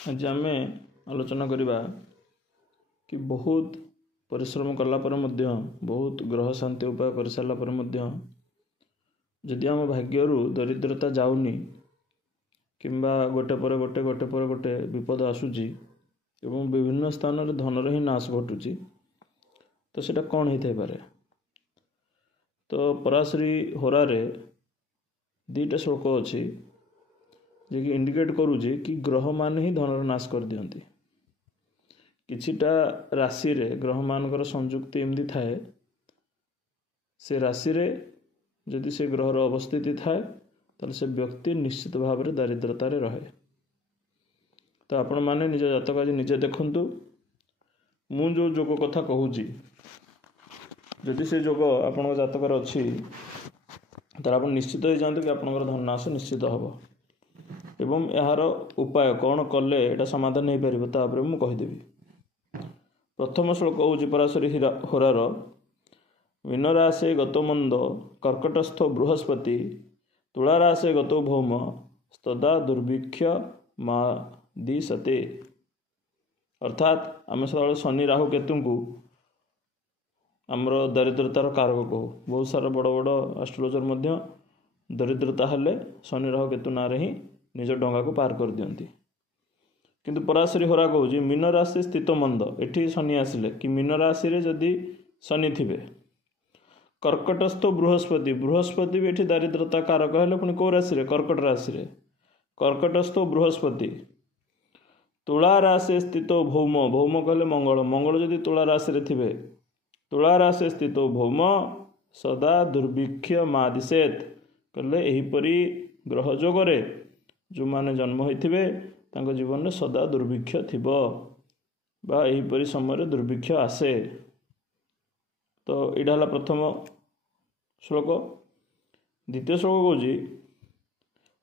आज आम आलोचना करवा कि बहुत परिश्रम कलापर बहुत ग्रह शांति उपाय कर सारापर जदि आम भाग्य दरिद्रता जाऊनी किंबा गोटे पर गोटे गोटे पर गोटे विपद आसूची एवं विभिन्न स्थान रे धनर ही नाश घटुची तो सेटा कौन होता पारे। तो पराश्री होरारे दीटा श्लोक अच्छी जे कि इंडिकेट करुचे कि ग्रह मान ही धनर नाश कर दियंती। किछिटा राशि रे ग्रह मानकर संयुक्ति एमती थाए से राशि रे यदि से ग्रहर अवस्थिति थाए ताले से व्यक्ति निश्चित भाव में दारिद्रता रहे। तो आपण माने निज जातक आज निजे देखंतु मु जो जोग कथा कहूची यदि से जोग आपण जातक अच्छी तार आप निश्चित हो जाते कि आपंकर धननाश निश्चित हम एवं यार उपाय कौन कले एटा समाधान हो पार तापर मुझे कहीदेवी। प्रथम श्लोक हूँ पराशरी होरार मीनराशे गतो मंद कर्कटस्थ बृहस्पति तुलाराशे गतो भौम स्तदा दुर्भिक्ष मा दिशते। अर्थात आम सब शनि राहु केतु को आमर दारिद्रतार कारक कहू। बहुत सारा बड़ बड़ एस्ट्रोलॉजर दरिद्रता हेले शनि राहु केतु ना ही निज डंगा को पार कर दियंती। किंतु पराशरी होरा कहूँ मीन राशि स्थित मंद एठी शनि आसिले कि मीन राशि रे जदि शनि थिबे कर्कटस्थ बृहस्पति बृहस्पति भी एठी दारिद्रता कारक हेले पुणी कौ राशि रे कर्कट राशि रे कर्कटस्थ बृहस्पति तुला राशि स्थित भौम भौम कहले मंगल मंगल जदि तुला राशि रे थिबे तुला राशि स्थित भौम सदा दुर्भिक्ष मादिशेत कहले एहीपरि ग्रह जोगरे जो माने जन्म होइथिबे तांको जीवन में सदा दुर्भिक्ष थिबो बा एहीपरि समय दुर्भिक्ष आसे। तो एटा हला प्रथम श्लोक। द्वितीय श्लोक कहूँ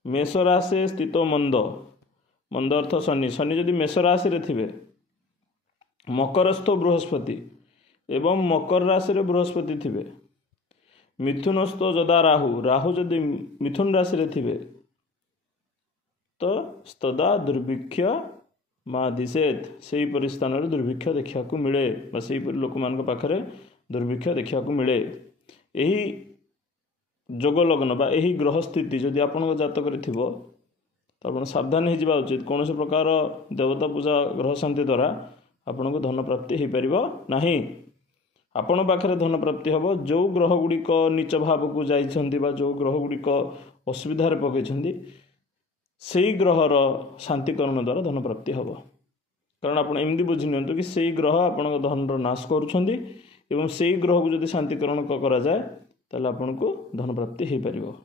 मेष राशि स्थित मंद मंद अर्थ शनि शनि जदि मेष राशि रे थिबे मकरस्थ बृहस्पति एवं मकर राशि रे बृहस्पति थिबे मिथुनस्थ जदा राहु राहु जदि मिथुन राशि रे थिबे तो स्तदा दुर्भिक्ष माँ दिशेत से ही स्थान में दुर्भिक्ष देखा मिले से लोक मान पाखे दुर्भिक्ष देखा मिले। यही जोग लग्न बा यही ग्रह स्थिति जदि आपण जातक तो आप सावधान हो उचित कौन से प्रकार देवता पूजा ग्रह शांति द्वारा आपन को धन प्राप्ति हो पार ना। आपण पाखे धन प्राप्ति हम जो ग्रह गुड़िक नीच भाव को जाइछंती बा जो ग्रह गुड़िक असुविधा पकई से ग्रहर शांतिकरण द्वारा धन प्राप्ति हम। कारण आप एमती बुझी नियंतु कि से ग्रह आपण धन नाश करुछंती एवं से ग्रह को जदि शांतिकरण करा जाए ताले आपण को धन प्राप्ति हो पारिबो।